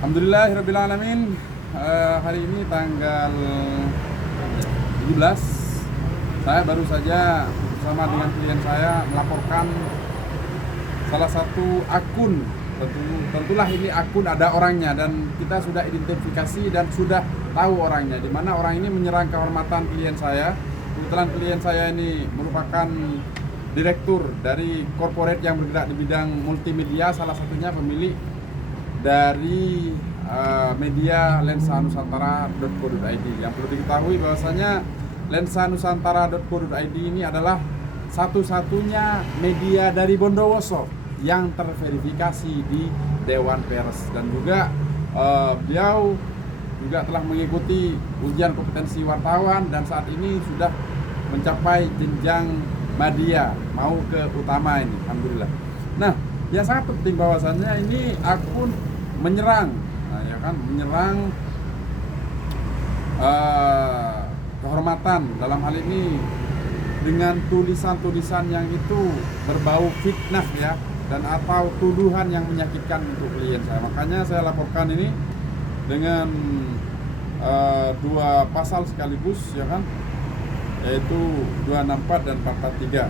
Alhamdulillahirrabbilalamin. Hari ini tanggal 17, saya baru saja bersama dengan klien saya melaporkan salah satu akun. Tentulah ini akun ada orangnya dan kita sudah identifikasi dan sudah tahu orangnya, di mana orang ini menyerang kehormatan klien saya. Kebetulan klien saya ini merupakan direktur dari corporate yang bergerak di bidang multimedia, salah satunya pemilik dari media lensanusantara.co.id. Yang perlu diketahui bahwasanya lensanusantara.co.id ini adalah satu-satunya media dari Bondowoso yang terverifikasi di Dewan Pers, dan juga beliau juga telah mengikuti ujian kompetensi wartawan dan saat ini sudah mencapai jenjang madya mau ke utama ini, alhamdulillah. Nah, yang sangat penting bahwasannya ini akun menyerang, menyerang kehormatan, dalam hal ini dengan tulisan-tulisan yang itu berbau fitnah ya, dan atau tuduhan yang menyakitkan untuk klien saya. Makanya saya laporkan ini dengan dua pasal sekaligus ya kan, yaitu 264 dan 443.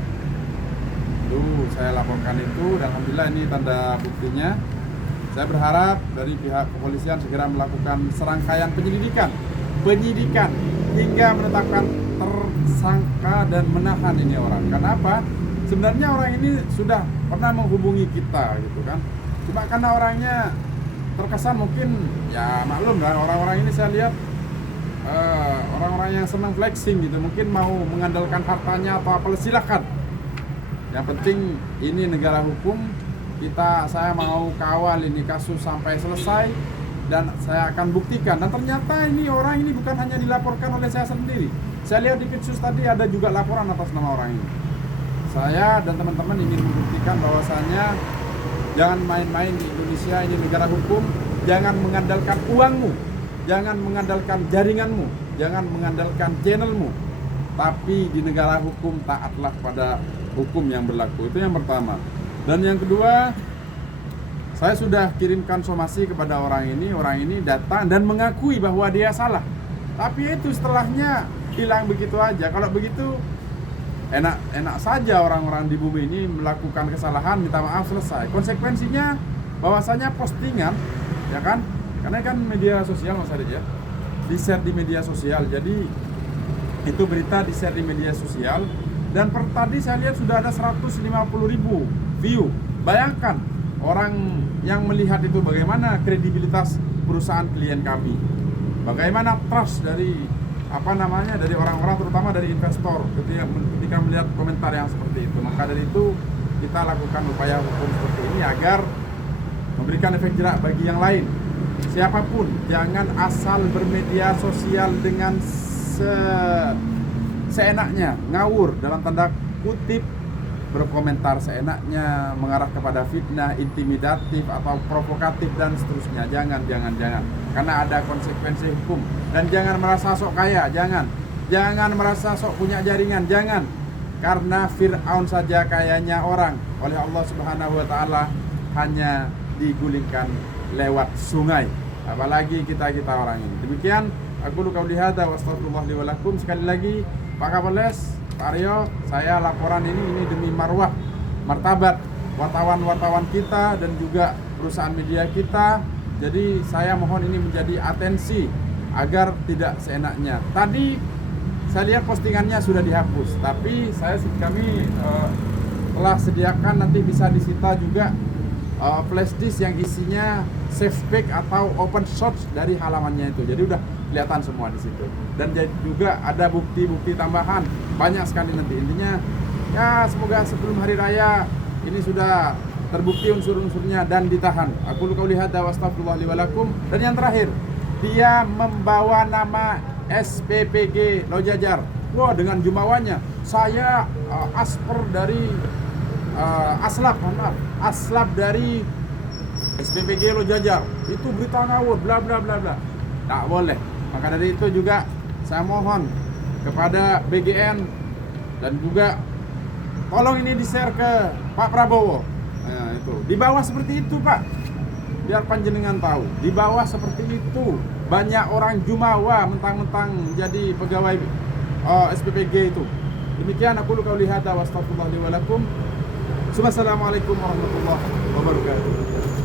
Itu saya laporkan itu, dan alhamdulillah ini tanda buktinya. Saya berharap dari pihak kepolisian segera melakukan serangkaian penyidikan hingga menetapkan tersangka dan menahan ini orang. Karena apa? Sebenarnya orang ini sudah pernah menghubungi kita gitu kan. Cuma karena orangnya terkesan mungkin ya maklum lah, orang-orang ini saya lihat orang-orang yang senang flexing gitu, mungkin mau mengandalkan hartanya atau apa, silakan. Yang penting ini negara hukum. Saya mau kawal ini kasus sampai selesai dan saya akan buktikan. Dan ternyata ini orang ini bukan hanya dilaporkan oleh saya sendiri. Saya lihat di Pitsus tadi ada juga laporan atas nama orang ini. Saya dan teman-teman ingin membuktikan bahwasanya jangan main-main di Indonesia, ini negara hukum. Jangan mengandalkan uangmu, jangan mengandalkan jaringanmu, jangan mengandalkan channelmu. Tapi di negara hukum taatlah pada hukum yang berlaku. Itu yang pertama. Dan yang kedua, saya sudah kirimkan somasi kepada orang ini datang dan mengakui bahwa dia salah. Tapi itu setelahnya hilang begitu aja. Kalau begitu enak saja orang-orang di bumi ini melakukan kesalahan, minta maaf, selesai. Konsekuensinya bahwasanya postingan, ya kan? Karena kan media sosial Mas Adit ya, di-share di media sosial. Jadi itu berita di-share di media sosial, dan tadi saya lihat sudah ada 150.000 view. Bayangkan orang yang melihat itu, bagaimana kredibilitas perusahaan klien kami, bagaimana trust dari dari orang-orang, terutama dari investor ketika melihat komentar yang seperti itu. Maka dari itu kita lakukan upaya hukum seperti ini agar memberikan efek jerak bagi yang lain. Siapapun jangan asal bermedia sosial dengan seenaknya, ngawur dalam tanda kutip, berkomentar seenaknya, mengarah kepada fitnah, intimidatif atau provokatif dan seterusnya. Jangan. Karena ada konsekuensi hukum. Dan jangan merasa sok kaya, jangan merasa sok punya jaringan, jangan. Karena Fir'aun saja kayanya orang oleh Allah Subhanahu wa taala hanya digulingkan lewat sungai, apalagi kita orang ini. Demikian aku qauli hadza wa astaghfirullah li wa lakum. Sekali lagi Pak Kapolres, Pak Aryo, saya laporan ini demi marwah, martabat wartawan-wartawan kita dan juga perusahaan media kita. Jadi saya mohon ini menjadi atensi agar tidak seenaknya. Tadi saya lihat postingannya sudah dihapus, tapi kami telah sediakan, nanti bisa disita juga flash disk yang isinya safe pack atau open source dari halamannya itu. Jadi udah kelihatan semua di situ. Dan juga ada bukti-bukti tambahan banyak sekali nanti. Intinya ya semoga sebelum hari raya ini sudah terbukti unsur-unsurnya dan ditahan. Aku qauli hadza wa astaghfirullah li wa lakum. Dan yang terakhir, dia membawa nama SPPG Lojajar. Wah, dengan jumawannya saya Asper dari Aslab dari SPPG Lojajar. Itu berita ngawur, bla bla bla bla. Tak boleh. Maka dari itu juga saya mohon kepada BGN dan juga tolong ini di-share ke Pak Prabowo. Nah, itu di bawah seperti itu Pak, biar panjenengan tahu, di bawah seperti itu banyak orang jumawa mentang-mentang jadi pegawai SPPG itu. Demikian aku qauli hadza wa astaghfirullah li wa lakum. Assalamualaikum warahmatullahi wabarakatuh.